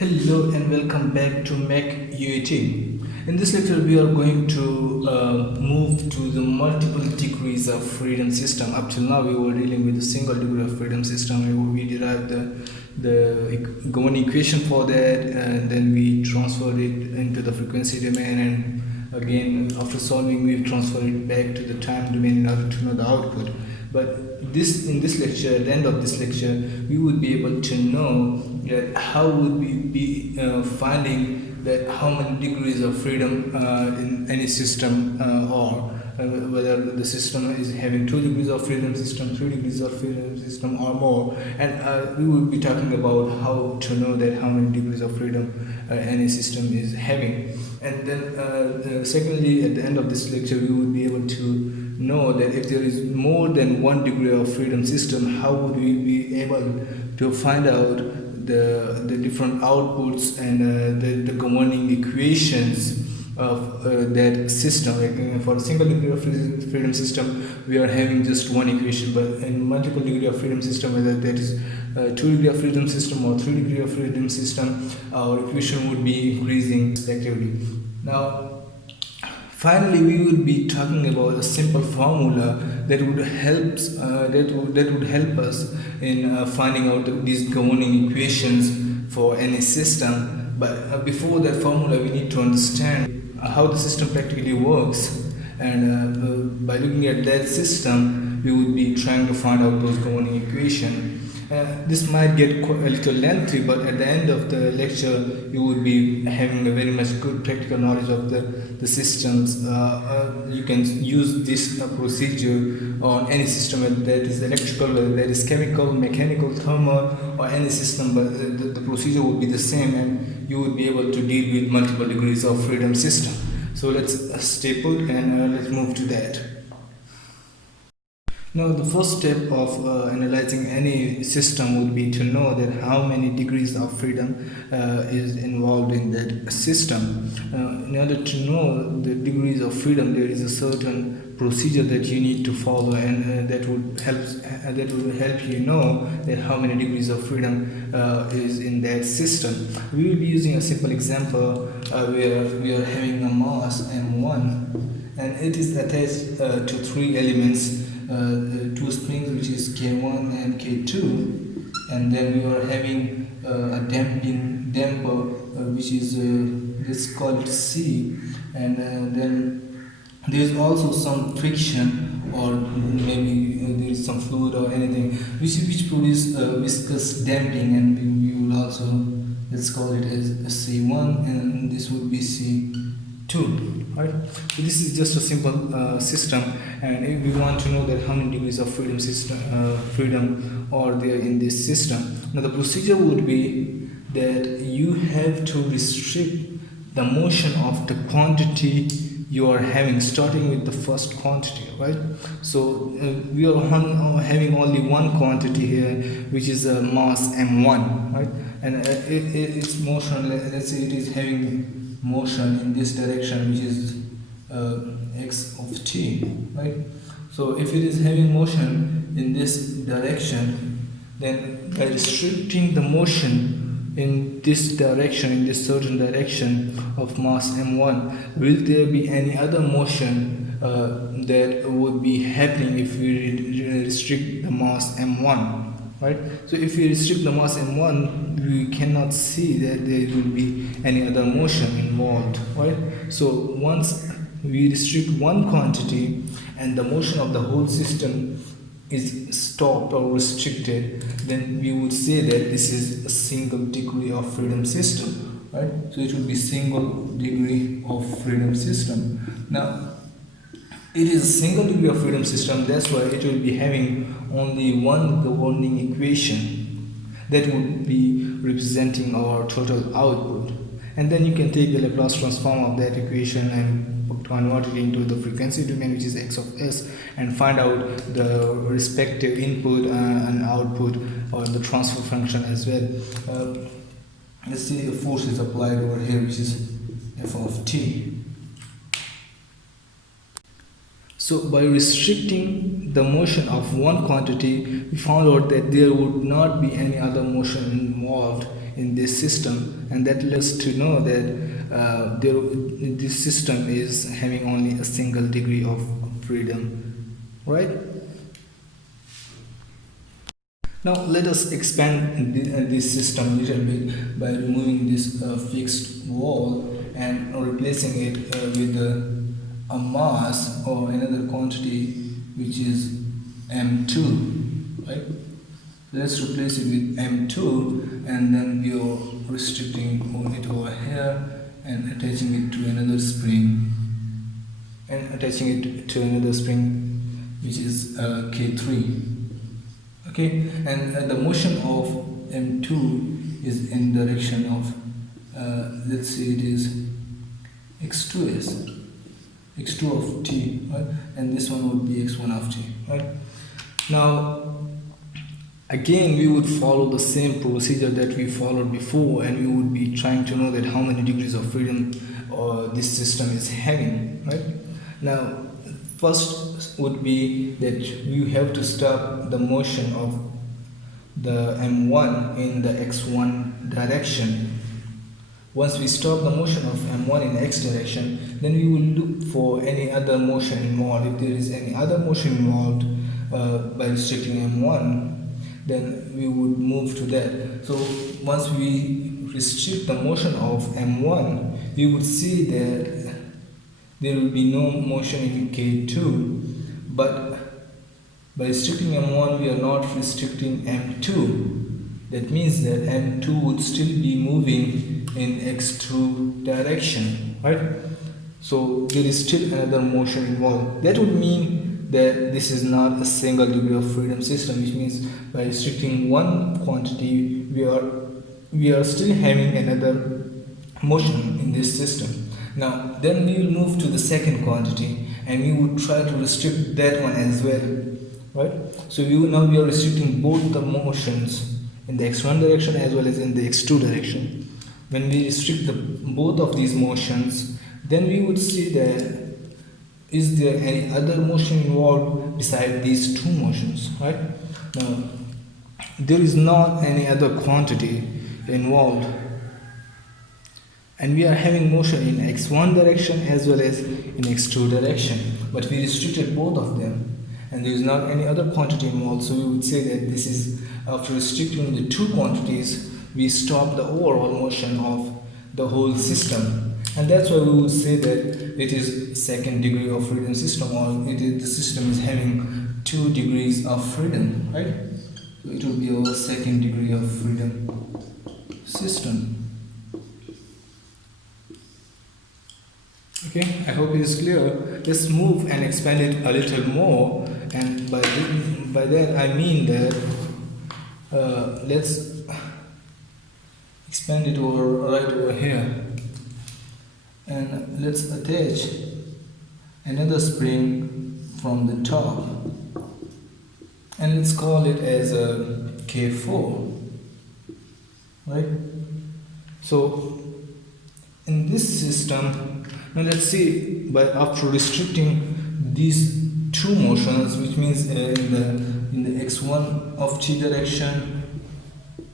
Hello and welcome back to Mac UAT. In this lecture, we are going to move to the multiple degrees of freedom system. Up till now, we were dealing with a single degree of freedom system. We derived the governing equation for that, and then we transferred it into the frequency domain, and again, after solving, we transferred it back to the time domain in order to know the output. But in this lecture, at the end of this lecture, we would be able to know that how would we be finding that how many degrees of freedom in any system are, whether the system is having 2 degrees of freedom system, 3 degrees of freedom system or more, and we will be talking about how to know that how many degrees of freedom any system is having. And then secondly, at the end of this lecture, we will be able to know that if there is more than 1 degree of freedom system, how would we be able to find out the different outputs and the governing equations of that system. Like for a single degree of freedom system, we are having just one equation, but in multiple degree of freedom system, whether that is 2 degree of freedom system or 3 degree of freedom system, our equation would be increasing respectively. Now, finally, we will be talking about a simple formula that would help us in finding out these governing equations for any system. But before that formula, we need to understand how the system practically works, and by looking at that system, we would be trying to find out those governing equations. This might get a little lengthy, but at the end of the lecture, you would be having a very much good practical knowledge of the systems. You can use this procedure on any system, whether that is electrical, whether that is chemical, mechanical, thermal, or any system, but the procedure would be the same, and you would be able to deal with multiple degrees of freedom system. So let's stay put and let's move to that. Now, the first step of analyzing any system would be to know that how many degrees of freedom is involved in that system. In order to know the degrees of freedom, there is a certain procedure that you need to follow, and that would help you know that how many degrees of freedom is in that system. We will be using a simple example where we are having a mass m1, and it is attached to 3 elements. 2 springs, which is K1 and K2, and then we are having a damper which is this called C, and then there is also some friction, or maybe there is some fluid or anything which produce viscous damping, and we will also, let's call it as C1, and this would be C2. Right? So this is just a simple system, and if we want to know that how many degrees of freedom are there in this system, now the procedure would be that you have to restrict the motion of the quantity you are having, starting with the first quantity, right? So we are having only one quantity here, which is a mass m1, right? And its motion, let's say it is having motion in this direction, which is x of t, right? So if it is having motion in this direction, then by restricting the motion in this direction, in this certain direction of mass m1, will there be any other motion that would be happening if we restrict the mass m1? Right? So if we restrict the mass m1, we cannot see that there will be any other motion involved, right? So once we restrict one quantity and the motion of the whole system is stopped or restricted, then we would say that this is a single degree of freedom system, right? So it would be single degree of freedom system. Now, it is a single degree of freedom system, that's why it will be having only one governing equation that would be representing our total output. And then you can take the Laplace transform of that equation and convert it into the frequency domain, which is x of s, and find out the respective input and output, or the transfer function as well. Let's say a force is applied over here, which is f of t. So by restricting the motion of one quantity, we found out that there would not be any other motion involved in this system, and that lets us to know that this system is having only a single degree of freedom, right? Now let us expand this system a little bit by removing this fixed wall and replacing it with a mass or another quantity which is m2, right? Let's replace it with m2, and then we are restricting it over here and attaching it to another spring, which is k3. Okay, and the motion of m2 is in direction of let's say it is x2 of t, right? And this one would be x1 of t, right? Now again we would follow the same procedure that we followed before, and we would be trying to know that how many degrees of freedom this system is having, right? Now first would be that you have to stop the motion of the m1 in the x1 direction. Once we stop the motion of m1 in x direction, then we will look for any other motion involved. If there is any other motion involved by restricting m1, then we would move to that. So once we restrict the motion of m1, we would see that there will be no motion in k2, but by restricting m1 we are not restricting m2. That means that m2 would still be moving in x2 direction, right? So there is still another motion involved. That would mean that this is not a single degree of freedom system, which means by restricting one quantity we are still having another motion in this system. Now then we will move to the second quantity, and we would try to restrict that one as well, right? So now we are restricting both the motions in the x1 direction as well as in the x2 direction. When we restrict both of these motions, then we would see that is there any other motion involved beside these two motions, right? Now there is not any other quantity involved, and we are having motion in x1 direction as well as in x2 direction, but we restricted both of them, and there is not any other quantity involved. So we would say that this is, after restricting the two quantities, we stop the overall motion of the whole system, and that's why we would say that it is second degree of freedom system, or the system is having 2 degrees of freedom, right? So it will be our second degree of freedom system. Okay, I hope it is clear. Let's move and expand it a little more, and by that I mean that let's expand it right over here, and let's attach another spring from the top, and let's call it as a K4, right? So in this system, now let's see, after restricting these two motions, which means in the x1 of t direction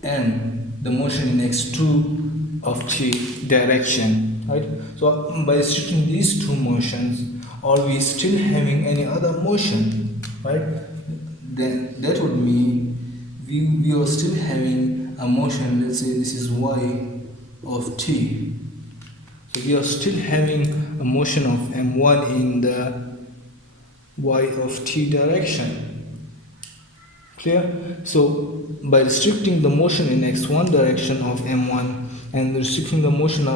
and the motion in x2 of t direction, right? So by restricting these two motions, are we still having any other motion, right? Then that would mean we are still having a motion. Let's say this is y of t. So we are still having a motion of m1 in the y of t direction. Clear? So by restricting the motion in x1 direction of m1 and restricting the motion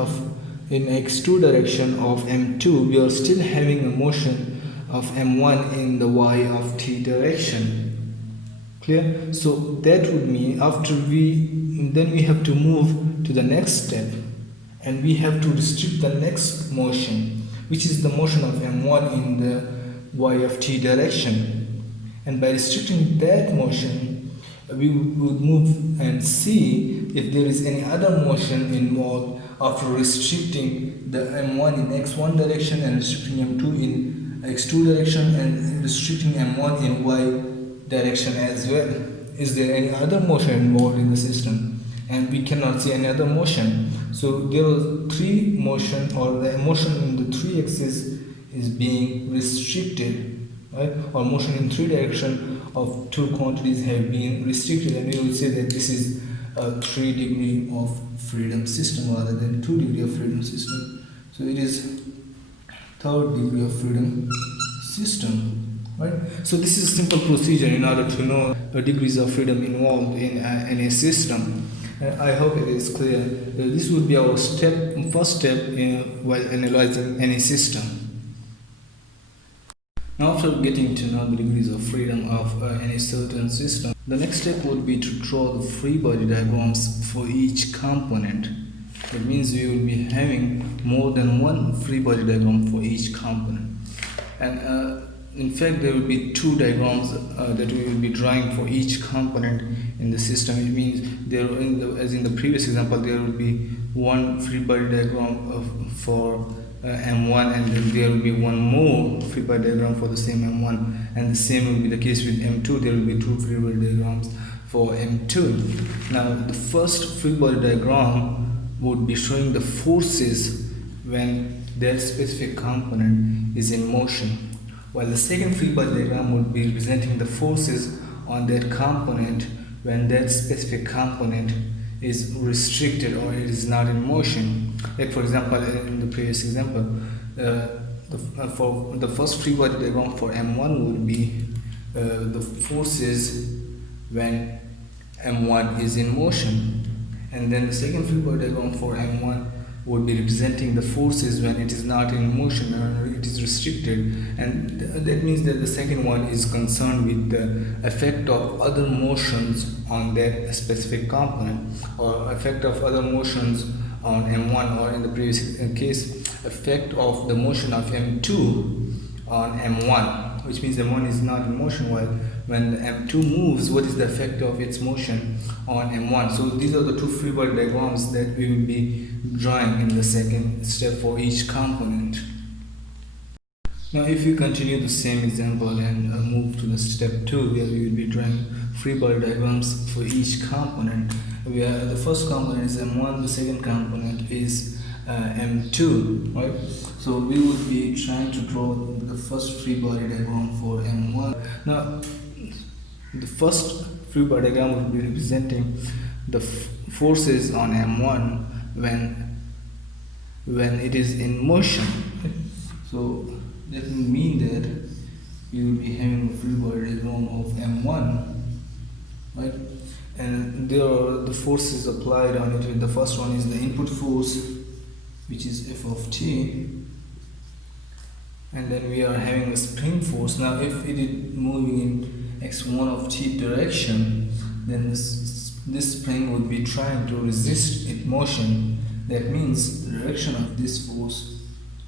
in x2 direction of m2, we are still having a motion of m1 in the y of t direction. Clear? So that would mean then we have to move to the next step, and we have to restrict the next motion, which is the motion of m1 in the y of t direction. And by restricting that motion, we would move and see if there is any other motion involved after restricting the m1 in x1 direction and restricting m2 in x2 direction and restricting m1 in y direction as well. Is there any other motion involved in the system? and we cannot see any other motion. So there are three motion, or the motion in the three axis is being restricted, right? Or motion in three direction of two quantities have been restricted, and we will say that this is a 3 degree of freedom system rather than 2 degree of freedom system. So it is third degree of freedom system, right? So this is a simple procedure in order to know the degrees of freedom involved in any system. I hope it is clear. This would be our first step while analyzing any system. Now, after getting to know the degrees of freedom of any certain system, the next step would be to draw the free body diagrams for each component. That means we will be having more than one free body diagram for each component. And in fact, there will be two diagrams that we will be drawing for each component in the system. It means as in the previous example, there will be one free body diagram for M1, and then there will be one more free body diagram for the same M1, and the same will be the case with M2. There will be two free body diagrams for M2. Now, the first free body diagram would be showing the forces when that specific component is in motion, while the second free body diagram would be representing the forces on that component when that specific component is restricted or it is not in motion. Like for example, in the previous example, for the first free body diagram for M1 would be the forces when M1 is in motion, and then the second free body diagram for M1 would be representing the forces when it is not in motion or it is restricted, and that means that the second one is concerned with the effect of other motions on that specific component, or effect of other motions on M1, or in the previous case, effect of the motion of M2 on M1, which means M1 is not in motion, while when M2 moves, what is the effect of its motion on M1. So these are the two free body diagrams that we will be drawing in the second step for each component. Now if we continue the same example and move to the step 2, where we will be drawing free body diagrams for each component, where the first component is M1, the second component is M2, right? So we would be trying to draw the first free body diagram for M1. Now the first free body diagram would be representing the forces on M1 when it is in motion. So that will mean that we will be having a free body diagram of M1, right? And there are the forces applied on it. The first one is the input force, which is F of t, and then we are having a spring force. Now if it is moving in x1 of t direction, then this spring would be trying to resist its motion. That means the direction of this force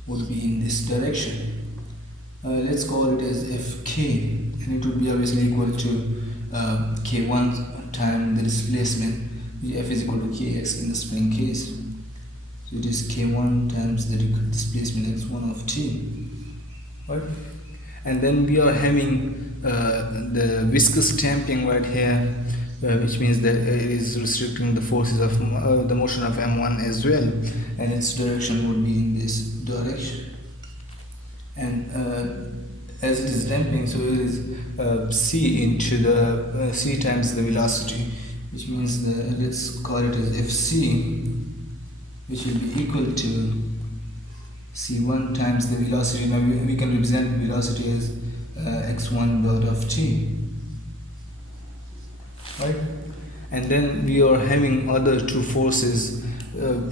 would be in this direction. Let's call it as Fk, and it would be obviously equal to K1 times the displacement. F is equal to Kx in the spring case. So it is K1 times the displacement x1 of t, right? And then we are having the viscous damping right here, which means that it is restricting the forces of the motion of M1 as well, and its direction would be in this direction. And as it is damping, so it is c into the c times the velocity, which means let's call it as Fc, which will be equal to c1 times the velocity. Now we can represent the velocity as x1 dot of t, right? And then we are having other two forces.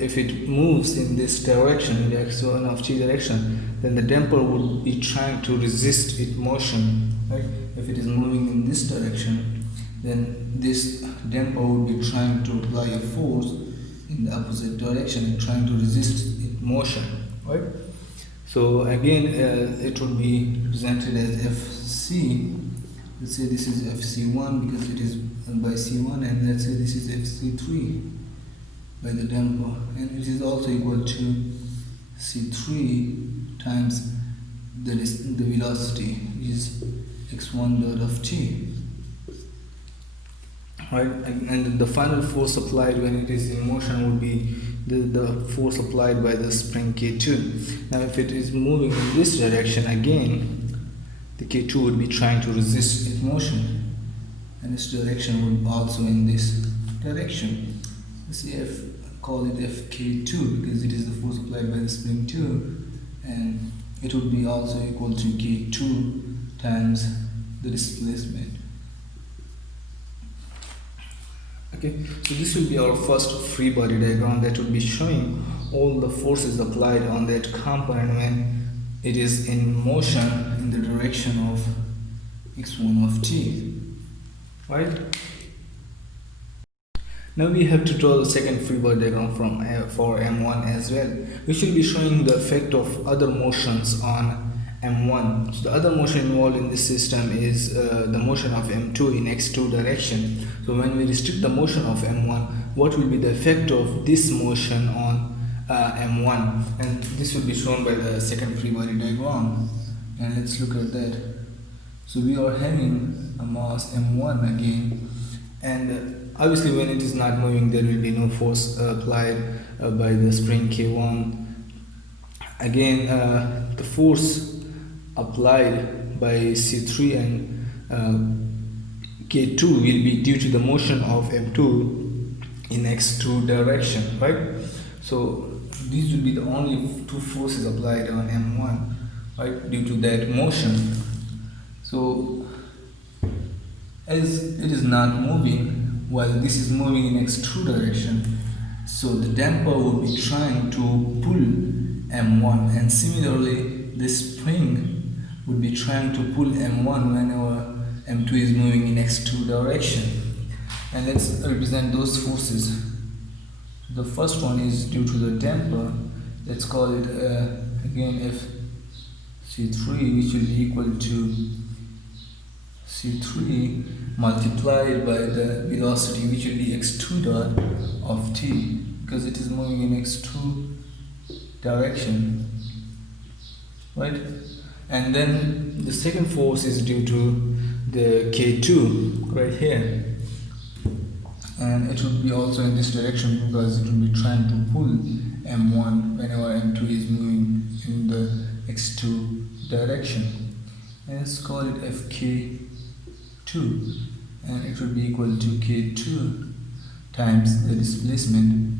If it moves in this direction, in the x1 of t direction, then the damper would be trying to resist its motion, right? If it is moving in this direction, then this damper would be trying to apply a force in the opposite direction and trying to resist its motion, right? So again, it would be represented as Fc. Let's say this is Fc1 because it is by c1, and let's say this is Fc3 by the damper, and it is also equal to c3 times the velocity, which is x1 dot of t. right? And the final force applied when it is in motion would be the force applied by the spring K2. Now if it is moving in this direction again, the K2 would be trying to resist its motion, and its direction would also in this direction. Let's see, call it Fk2 because it is the force applied by the spring 2, and it would be also equal to K2 times the displacement. Okay, so this will be our first free body diagram that will be showing all the forces applied on that component when it is in motion in the direction of x1 of t, right? Now we have to draw the second free body diagram for M1 as well. We should be showing the effect of other motions on M1. So the other motion involved in this system is the motion of M2 in x2 direction. So when we restrict the motion of M1, what will be the effect of this motion on M1? And this will be shown by the second free body diagram. And let's look at that. So we are having a mass M1 again, and obviously when it is not moving there will be no force applied by the spring K1. Again, the force applied by C3 and K2 will be due to the motion of M2 in x2 direction, right? So these will be the only two forces applied on M1, right, due to that motion. So as it is not moving while this is moving in x2 direction, so the damper will be trying to pull M1, and similarly the spring would be trying to pull M1 whenever M2 is moving in x2 direction. And let's represent those forces. The first one is due to the damper. Let's call it again FC3, which will be equal to C3 multiplied by the velocity, which will be x2 dot of t, because it is moving in x2 direction, right? And then the second force is due to the K2 right here, and it would be also in this direction because it will be trying to pull M1 whenever M2 is moving in the x2 direction. And let's call it Fk2, and it will be equal to K2 times the displacement,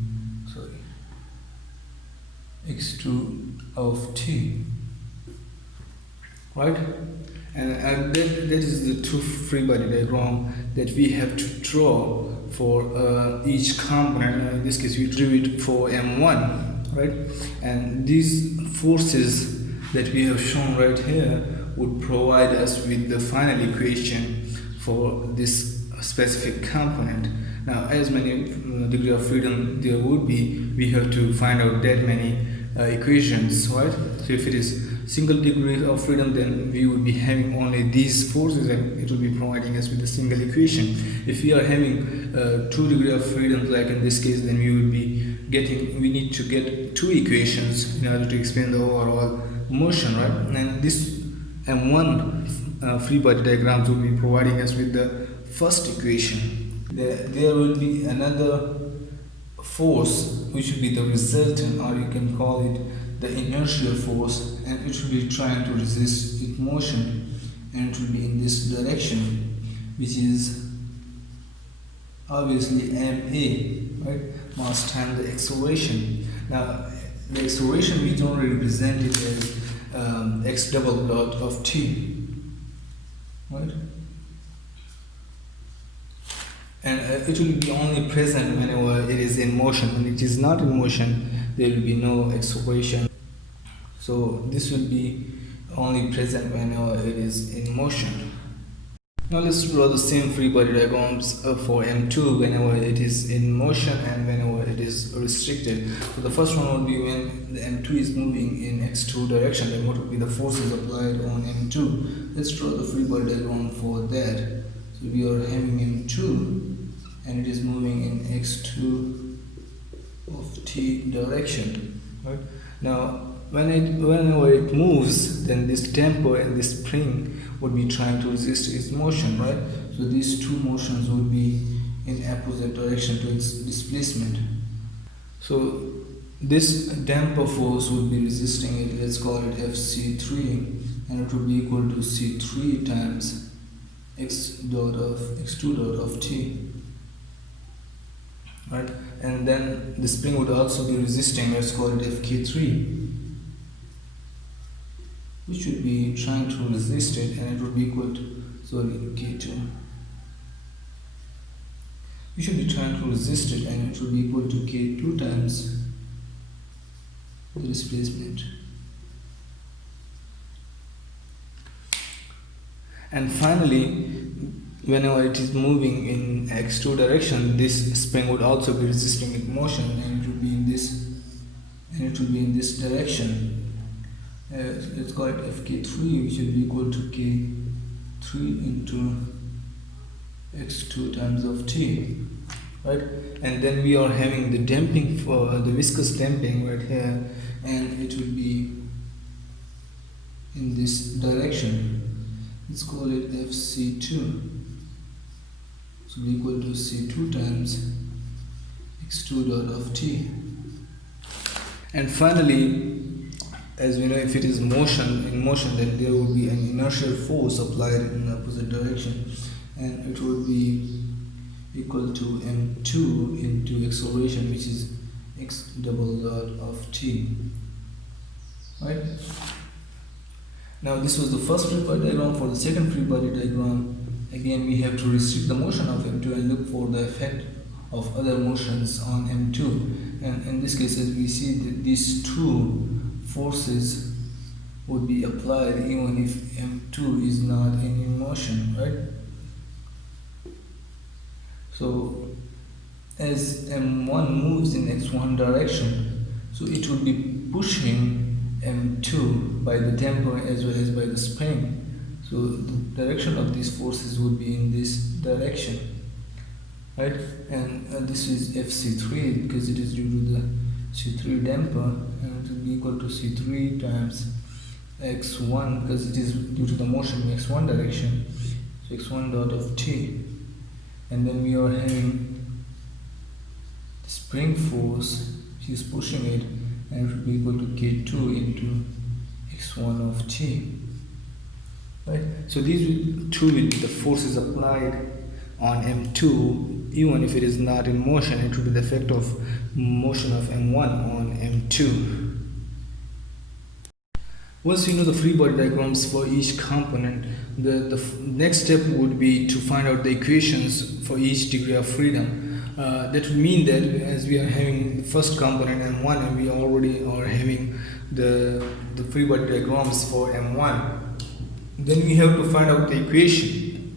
x2 of t, right? And that is the two free body diagram that we have to draw for each component. In this case we drew it for M1, right? And these forces that we have shown right here would provide us with the final equation for this specific component. Now, as many degree of freedom there would be, we have to find out that many equations, right? So if it is single degree of freedom, then we would be having only these forces and it will be providing us with a single equation. If we are having 2 degree of freedom, like in this case, then we need to get 2 equations in order to explain the overall motion, right? And this M1 free body diagrams will be providing us with the first equation. There will be another force which will be the resultant, or you can call it the inertial force, and it will be trying to resist its motion, and it will be in this direction, which is obviously ma, right? Mass times the acceleration. Now the acceleration we generally represent it as x double dot of t, right? And it will be only present whenever it is in motion. When it is not in motion, there will be no acceleration. So this will be only present whenever it is in motion. Now let's draw the same free body diagrams for M2 whenever it is in motion and whenever it is restricted. So the first one will be when the M2 is moving in x2 direction, then what will be the forces applied on M2. Let's draw the free body diagram for that. So we are having M2 and it is moving in x2 of t direction, right? Now whenever it moves, then this damper and this spring would be trying to resist its motion, right? So these two motions would be in opposite direction to its displacement. So this damper force would be resisting it, let's call it Fc3, and it would be equal to C3 times x2 dot of t, right? And then the spring would also be resisting, let's call it Fk3, which would be trying to resist it, and it would be equal to, sorry, K2. We should be trying to resist it, and it would be equal to K2 times the displacement. And finally, whenever it is moving in x2 direction, this spring would also be resisting its motion, and it would be in this direction. Let's call it Fk3, which should be equal to K3 into x2 times of t, right? And then we are having the damping for the viscous damping right here, and it will be in this direction. Let's call it Fc2, so be equal to C2 times x2 dot of t. And finally, as we know, if it is in motion, then there will be an inertial force applied in the opposite direction, and it would be equal to m2 into acceleration, which is x double dot of t, right? Now this was the first free body diagram. For the second free body diagram, again we have to restrict the motion of m2 and look for the effect of other motions on m2, and in this case, as we see, that these two forces would be applied even if m2 is not in motion, right? So as m1 moves in x1 direction, so it would be pushing m2 by the damper as well as by the spring. So the direction of these forces would be in this direction, right? And this is Fc3 because it is due to the C3 damper, and it will be equal to C3 times x1 because it is due to the motion in x1 direction, so x1 dot of t. And then we are having the spring force, which is pushing it, and it will be equal to K2 into x1 of t, right? So these two will be the forces applied on m2, even if it is not in motion. It will be the effect of motion of m1 on m2. Once you know the free body diagrams for each component, the next step would be to find out the equations for each degree of freedom. That would mean that as we are having the first component m1, and we already are having the free body diagrams for m1, then we have to find out the equation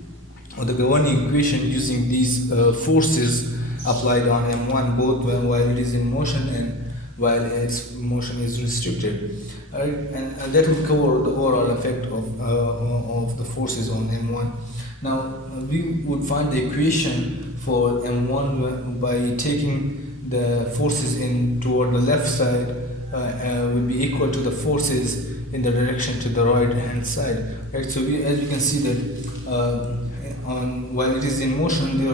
or the governing equation using these forces applied on m1, both while it is in motion and while its motion is restricted. Right? And that will cover the overall effect of the forces on m1. Now we would find the equation for m1 by taking the forces in toward the left side will be equal to the forces in the direction to the right hand side. Right? So as you can see that while it is in motion,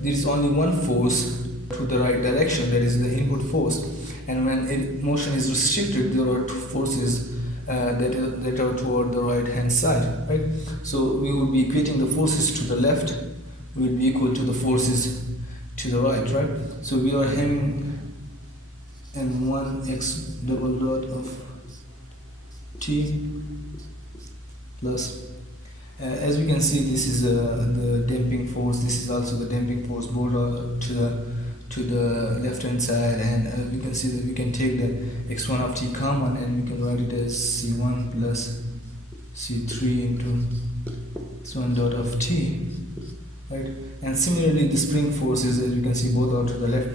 there is only one force to the right direction, that is the input force. And when motion is restricted, there are two forces that are toward the right hand side, right? So we will be equating the forces to the left will be equal to the forces to the right, right? So we are having m1 x double dot of t plus, as we can see, this is the damping force, this is also the damping force, both are to the left hand side, and we can see that we can take the x1 of t common, and we can write it as c1 plus c3 into x1 dot of t, right? And similarly, the spring forces, as you can see, both are to the left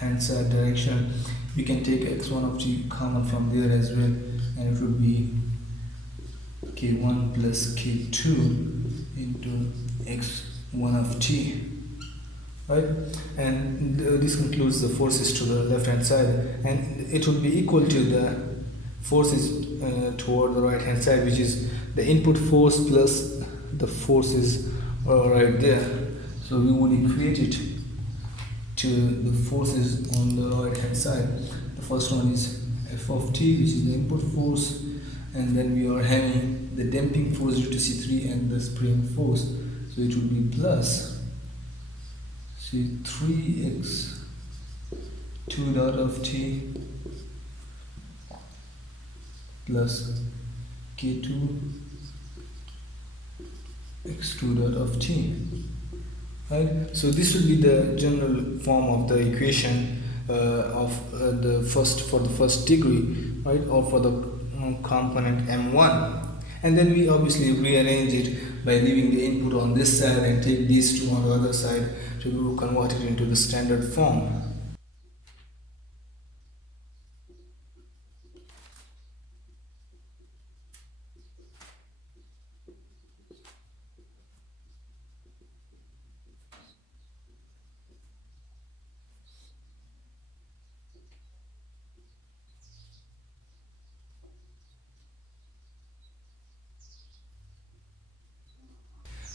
hand side direction. We can take x1 of t common from there as well, and it would be k1 plus k2 into x1 of t, right? And this concludes the forces to the left hand side, and it would be equal to the forces toward the right hand side, which is the input force plus the forces right there. So we would equate it to the forces on the right hand side. The first one is F of t, which is the input force, and then we are having the damping force due to C3 and the spring force. So it will be plus C3x 2 dot of t plus K2 x2 dot of t. Right? So this will be the general form of the equation of the first degree, right, or for the component m1. And then we obviously rearrange it by leaving the input on this side and take these two on the other side to convert it into the standard form.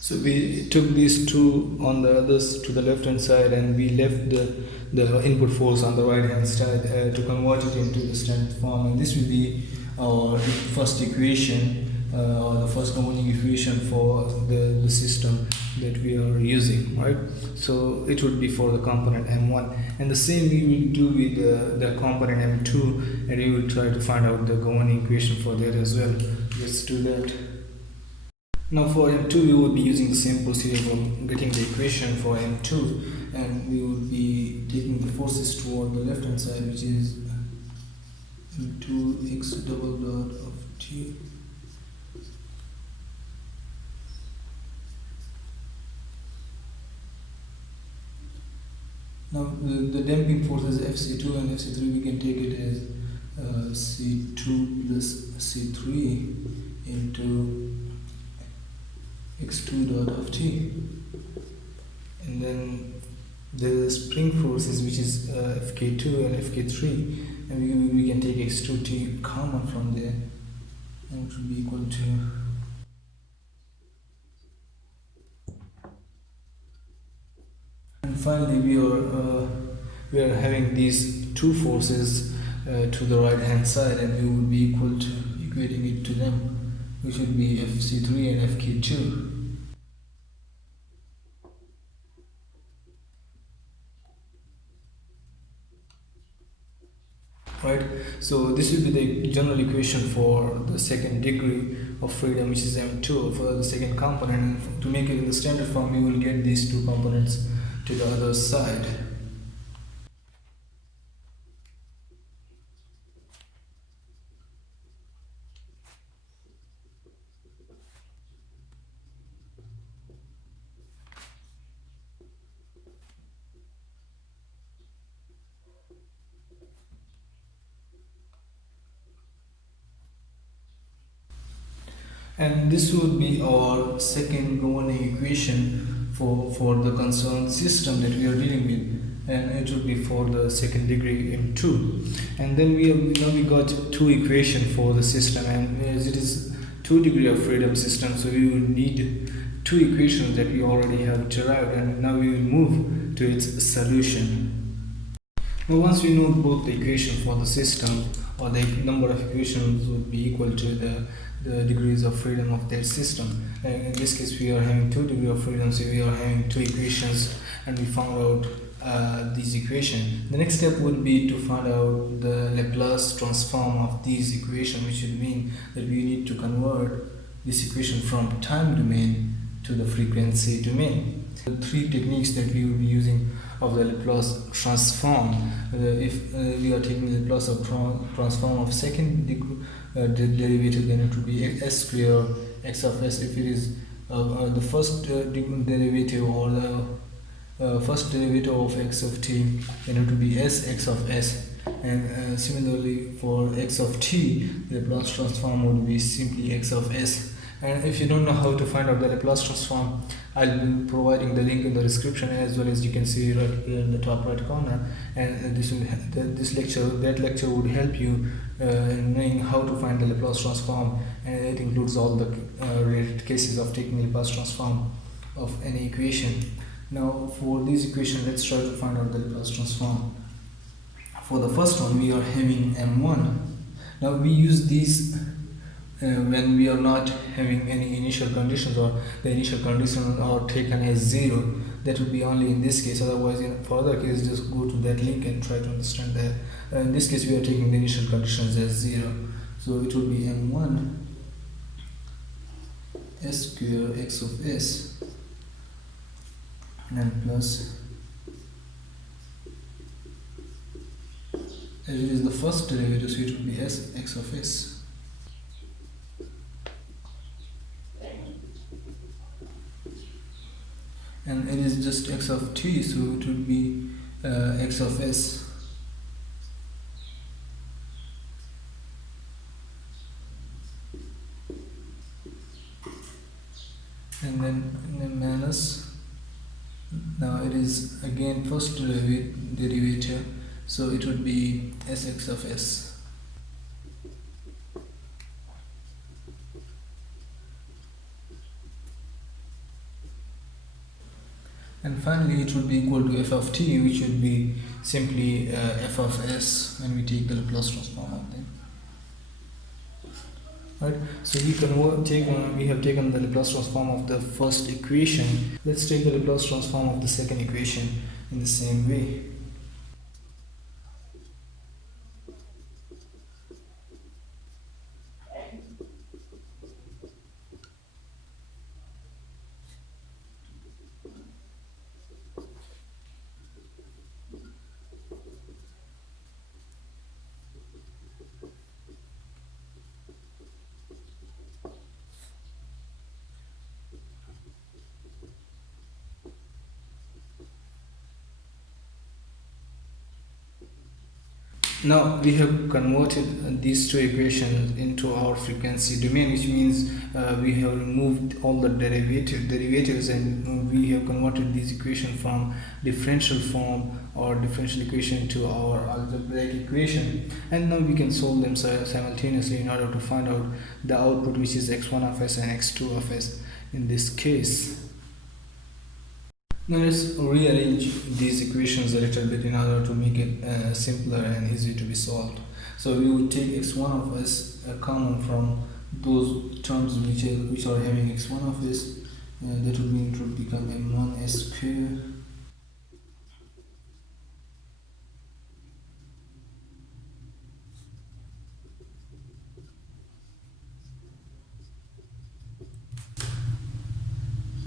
So we took these two on the others to the left hand side, and we left the input force on the right hand side to convert it into the standard form. And this will be our first equation or the first governing equation for the system that we are using, right? So it would be for the component M1, and the same we will do with the component M2, and we will try to find out the governing equation for that as well. Let's do that. Now for M2 we would be using the same procedure for getting the equation for M2, and we would be taking the forces toward the left hand side, which is 2x double dot of t now the damping force is Fc2 and Fc3. We can take it as C2 plus C3 into x2 dot of t, and then the spring forces, which is Fk2 and Fk3, and we can take x2t common from there, and it will be equal to and finally we are having these two forces to the right hand side, and we will be equal to equating it to them, which would be Fc3 and Fk2. Right, so this will be the general equation for the second degree of freedom, which is M2 for the second component. And to make it in the standard form, we will get these two components to the other side. And this would be our second governing equation for the concerned system that we are dealing with, and it would be for the second degree M2. And then we got two equations for the system, and as it is 2 degree of freedom system, so we will need two equations that we already have derived, and now we will move to its solution. Now once we know both the equation for the system, or the number of equations would be equal to the degrees of freedom of that system. And in this case we are having 2 degrees of freedom, so we are having two equations, and we found out these equations. The next step would be to find out the Laplace transform of these equations, which would mean that we need to convert this equation from time domain to the frequency domain. The three techniques that we will be using of the Laplace transform. If we are taking the Laplace transform of second derivative, then it will be s square x of s. If it is the first derivative, or the first derivative of x of t, then it will be s x of s. And similarly for x of t, the Laplace transform would be simply x of s. And if you don't know how to find out the Laplace transform, I'll be providing the link in the description, as well as you can see right here in the top right corner. And that lecture would help you in knowing how to find the Laplace transform, and it includes all the related cases of taking the Laplace transform of any equation. Now for this equation, let's try to find out the Laplace transform. For the first one, we are having m1. Now we use these when we are not having any initial conditions, or the initial conditions are taken as 0. That would be only in this case. Otherwise, for other cases, just go to that link and try to understand that. In this case, we are taking the initial conditions as 0. So it will be m1 s square x of s, and plus, as it is the first derivative, so it will be s x of s. And it is just x of t, so it would be x of s. And then minus, now it is again first derivative, so it would be sx of s. And finally it would be equal to f of t, which would be simply f of s when we take the Laplace transform of them. Right, so we have taken the Laplace transform of the first equation. Let's take the Laplace transform of the second equation in the same way. Now we have converted these two equations into our frequency domain, which means we have removed all the derivatives, and we have converted this equation from differential form or differential equation to our algebraic equation, and now we can solve them simultaneously in order to find out the output, which is x1 of s and x2 of s in this case. Now let's rearrange these equations a little bit in order to make it simpler and easy to be solved. So we would take x1 of s common from those terms which are having x1 of s. That would mean it would become m1 s square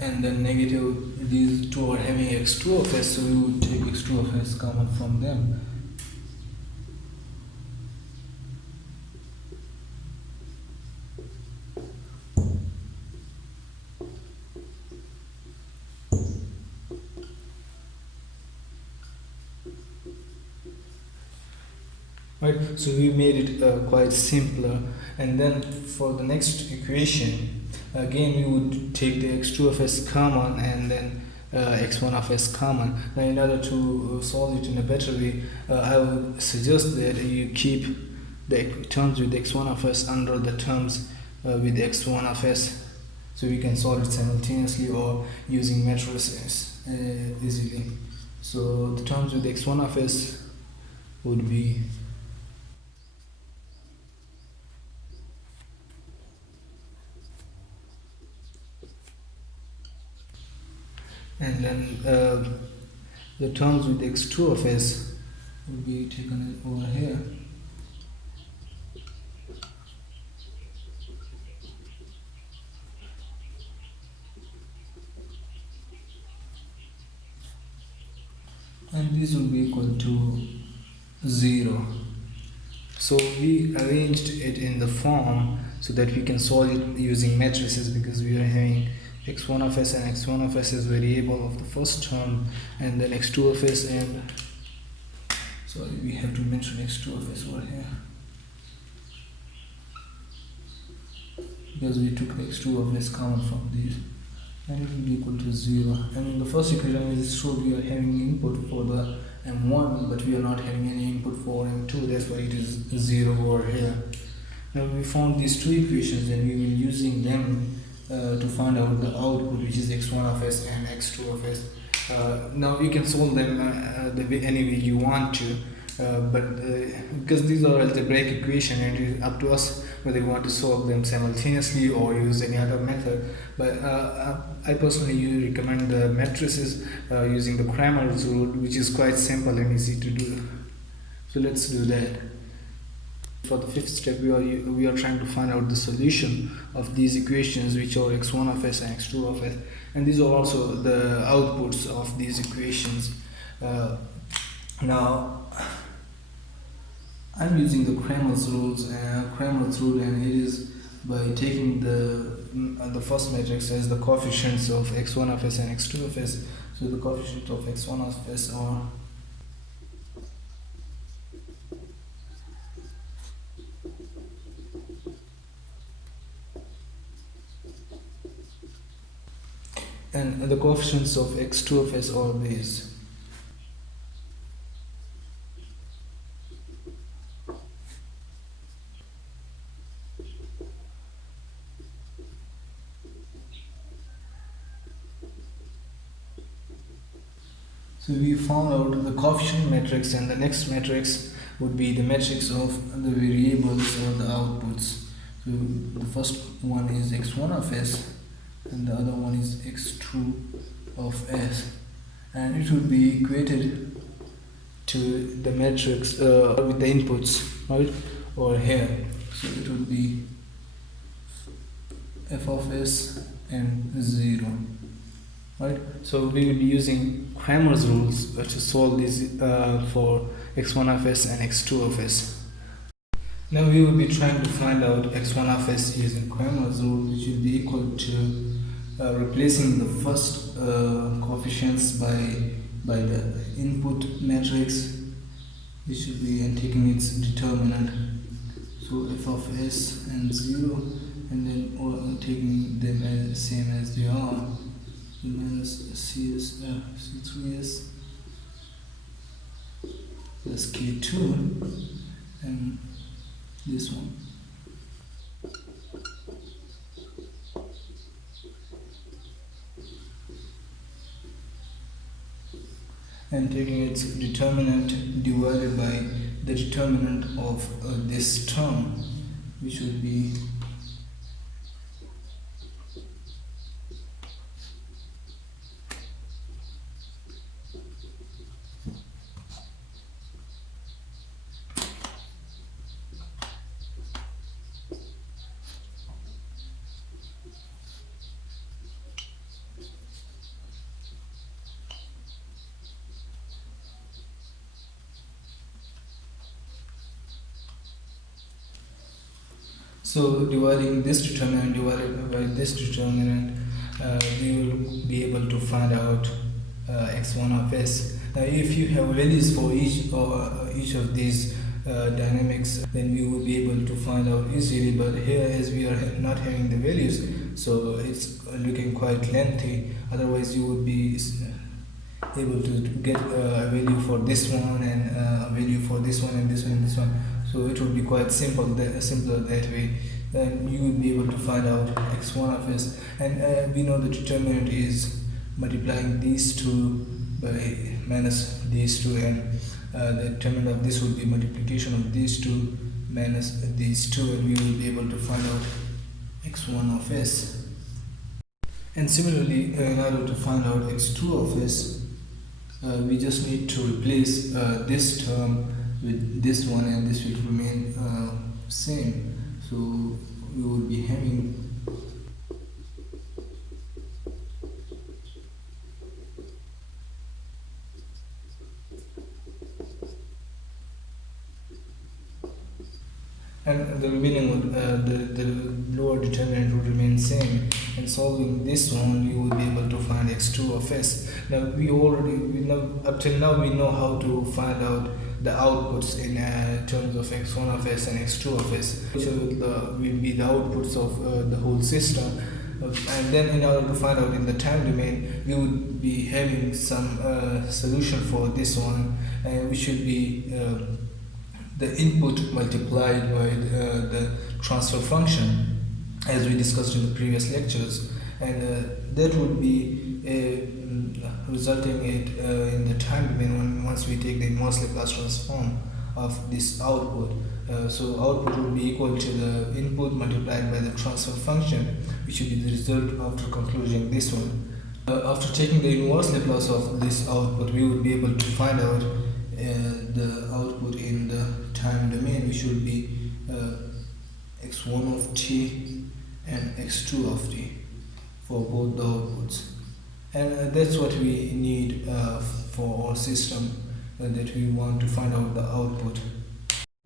and then negative, these two are having x2 of s, so we would take x2 of s common from them. Right, so we made it quite simpler, and then for the next equation, again we would take the x2 of s common and then x1 of s common. Now in order to solve it in a better way, I would suggest that you keep the terms with x1 of s under the terms with x1 of s, so we can solve it simultaneously or using matrices easily. So the terms with x1 of s would be and then the terms with x2 of s will be taken over here. And this will be equal to 0. So we arranged it in the form so that we can solve it using matrices, because we are having x1 of s and x1 of s is variable of the first term, and then x2 of s, and sorry, we have to mention x2 of s over here because we took x2 of s common from these, and it will be equal to 0. And in the first equation, it is true we are having input for the m1, but we are not having any input for m2, that's why it is 0 over here. Now we found these two equations, and we will be using them to find out the output, which is x1 of s and x2 of s. Now you can solve them any way you want to, because these are algebraic equation, and it is up to us whether we want to solve them simultaneously or use any other method. But I personally recommend the matrices using the Cramer's rule, which is quite simple and easy to do. So let's do that. For the fifth step, we are trying to find out the solution of these equations, which are x1 of s and x2 of s, and these are also the outputs of these equations. Now I'm using the Cramer's rule, and it is by taking the first matrix as the coefficients of x1 of s and x2 of s. So the coefficient of x1 of s are and the coefficients of x2 of s are these. So we found out the coefficient matrix, and the next matrix would be the matrix of the variables or the outputs. So the first one is x1 of s, and the other one is x2 of s, and it would be equated to the matrix with the inputs, right, over here. So it would be f of s and 0, right. So we will be using Cramer's rules to solve this for x1 of s and x2 of s. Now we will be trying to find out x1 of s using Cramer's rule, which will be equal to replacing the first coefficients by the input matrix, which will be, and taking its determinant. So f of s and 0, and then taking them as same as they are, minus c3s plus k2, and this one. And taking its determinant divided by the determinant of this term, which would be so dividing this determinant divided by this determinant, we will be able to find out x1 of s. If you have values for each of these dynamics, then we will be able to find out easily. But here, as we are not having the values, so it's looking quite lengthy. Otherwise, you would be able to get a value for this one, and a value for this one, and this one, and this one. So it would be quite simpler that way. Then you would be able to find out x1 of s, and we know the determinant is multiplying these two by minus these two, and the determinant of this would be multiplication of these two minus these two, and we will be able to find out x1 of s. And similarly, in order to find out x2 of s, we just need to replace this term with this one, and this will remain same. So we will be having and the remaining would the lower determinant would remain same. And solving this one, you will be able to find x2 of s. Now we know up till now we know how to find out the outputs in terms of x1 of s and x2 of s, which will be the outputs of the whole system. And then in order to find out in the time domain, we would be having some solution for this one, which should be the input multiplied by the transfer function, as we discussed in the previous lectures. and that would be resulting it in the time domain once we take the inverse Laplace transform of this output. So output would be equal to the input multiplied by the transfer function, which would be the result after concluding this one. After taking the inverse Laplace of this output, we would be able to find out the output in the time domain, which would be x1 of t and x2 of t for both the outputs. And that's what we need for our system that we want to find out the output.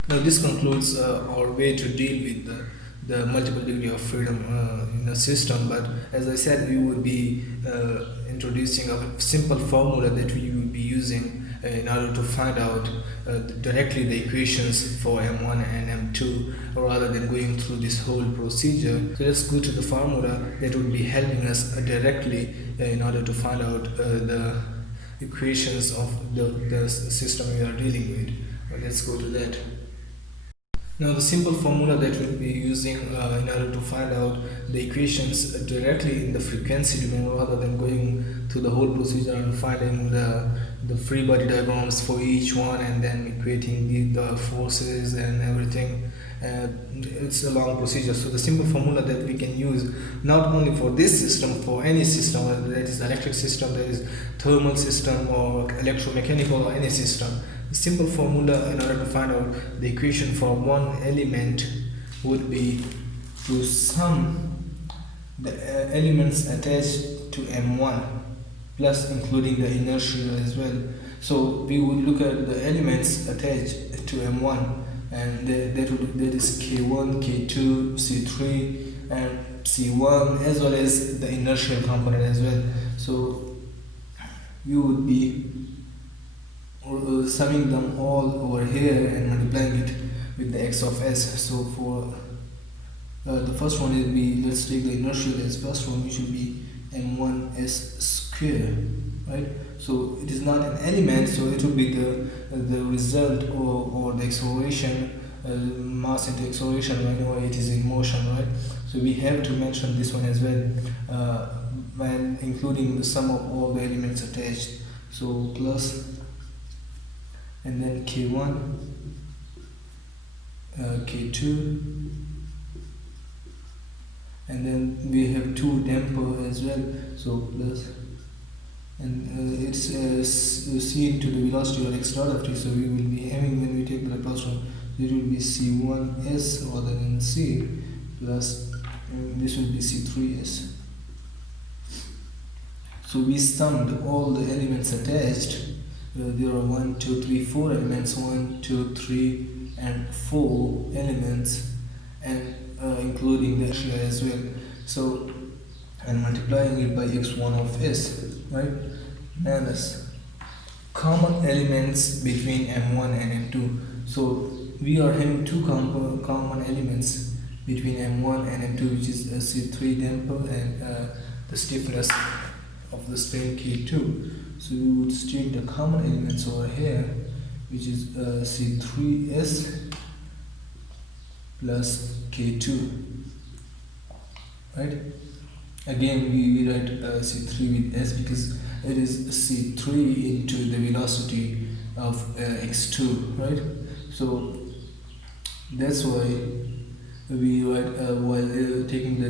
Now this concludes our way to deal with the multiple degree of freedom in a system, but as I said, we would be introducing a simple formula that we will be using in order to find out directly the equations for M1 and M2 rather than going through this whole procedure. So let's go to the formula that would be helping us directly in order to find out the equations of the system we are dealing with. Let's go to that. Now the simple formula that we'll be using in order to find out the equations directly in the frequency domain rather than going through the whole procedure and finding the free body diagrams for each one and then equating the forces and everything. It's a long procedure. So the simple formula that we can use not only for this system, for any system, whether that is electric system, that is thermal system or electromechanical or any system. The simple formula in order to find out the equation for one element would be to sum the elements attached to M1 plus including the inertia as well. So we would look at the elements attached to M1, and that is K1, K2, C3 and C1, as well as the inertial component as well. So you would be summing them all over here and multiplying it with the x of s. So for the first one will be, let's take the inertial as first one, which will be m1s square, right? So it is not an element, so it will be the result or the acceleration, mass into acceleration whenever it is in motion, right? So we have to mention this one as well when including the sum of all the elements attached. So plus and then K1, K2, and then we have two damper as well, so plus, and it's c into the velocity or x dot of t, so we will be having, when we take the Laplace transform, it will be c1s rather than c, plus this will be c3s. So we summed all the elements attached. There are 1, 2, 3, 4 elements, 1, 2, 3 and 4 elements, and including the inertia as well. So, and multiplying it by x1 of s, right? Minus common elements between M1 and M2. So we are having two common elements between M1 and M2, which is C3 damper and the stiffness of the spring K2. So we would state the common elements over here, which is C3s plus K2, right? Again we write C3 with s because it is C3 into the velocity of x2, right? So that's why we write while taking the,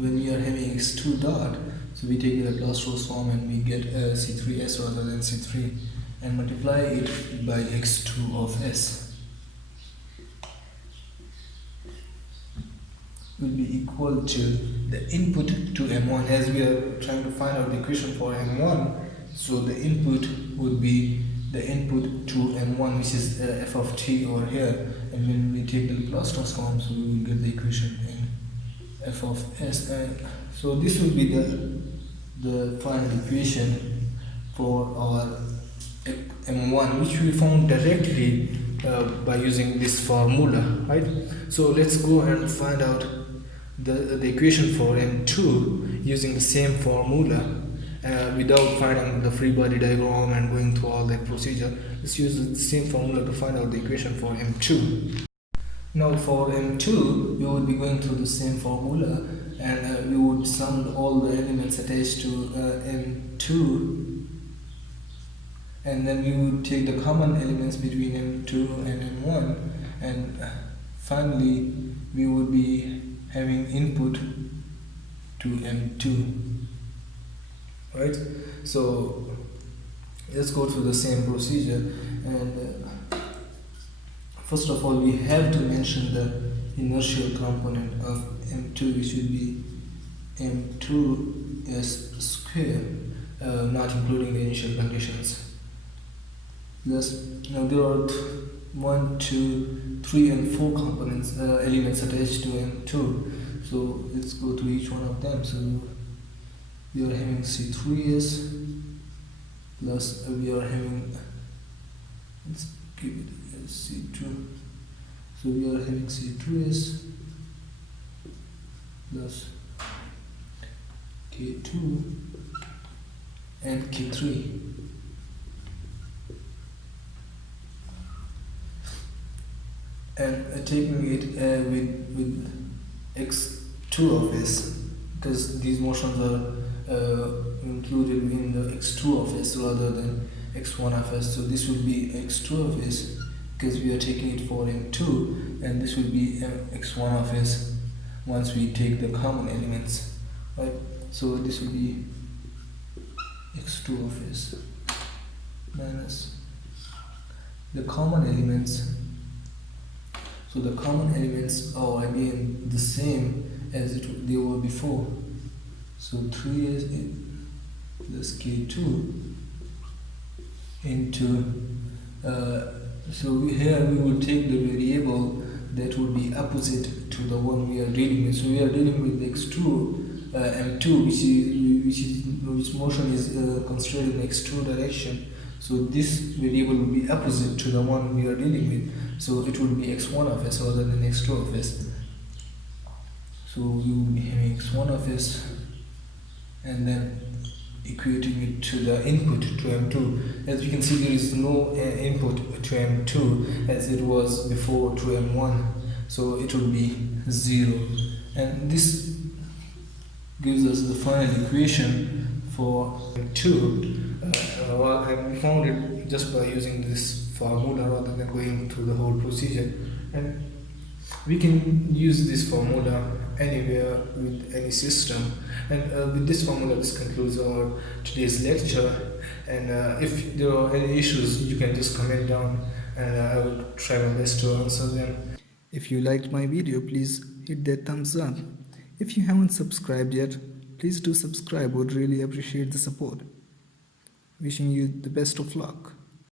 when we are having x2 dot, so we take the Laplace transform and we get C3s rather than C3 and multiply it by x2 of s will be equal to the input to M1, as we are trying to find out the equation for M1. So the input would be the input to M1, which is f of t over here, and when we take the Laplace transform, so we will get the equation in f of s. So this will be the final equation for our M1, which we found directly by using this formula, right? So let's go and find out the equation for M2 using the same formula without finding the free body diagram and going through all that procedure. Let's use the same formula to find out the equation for M2. Now for M2, we will be going through the same formula and we would sum all the elements attached to M2, and then we would take the common elements between M2 and M1, and finally we would be having input to M2, right? So let's go through the same procedure, and first of all we have to mention the inertial component of M2, which would be M2s square, not including the initial conditions. Thus, now there are 1, 2, 3, and 4 components, elements attached to M2. So let's go to each one of them. So we are having C3s plus we are having, let's give it as C2. So we are having C2s plus K2 and K3. And taking it with x2 of s, because these motions are included in the x2 of s rather than x1 of s. So this will be x2 of s because we are taking it for m2, and this will be x1 of s once we take the common elements, right? So this will be x2 of s minus the common elements. So the common elements are again the same as they were before. So 3s plus k2 into here we will take the variable that would be opposite to the one we are dealing with. So we are dealing with x2 m2, which motion is constrained in x2 direction. So this variable will be opposite to the one we are dealing with. So it will be x1 of s rather than x2 of s. So we will be having x1 of s and then equating it to the input to m2. As you can see, there is no input to m2 as it was before to m1. So it will be 0. And this gives us the final equation for m2. And we found it just by using this formula rather than going through the whole procedure. And we can use this formula anywhere with any system. And with this formula, this concludes our today's lecture. And if there are any issues, you can just comment down, and I will try my best to answer them. If you liked my video, please hit that thumbs up. If you haven't subscribed yet, please do subscribe. Would really appreciate the support. Wishing you the best of luck.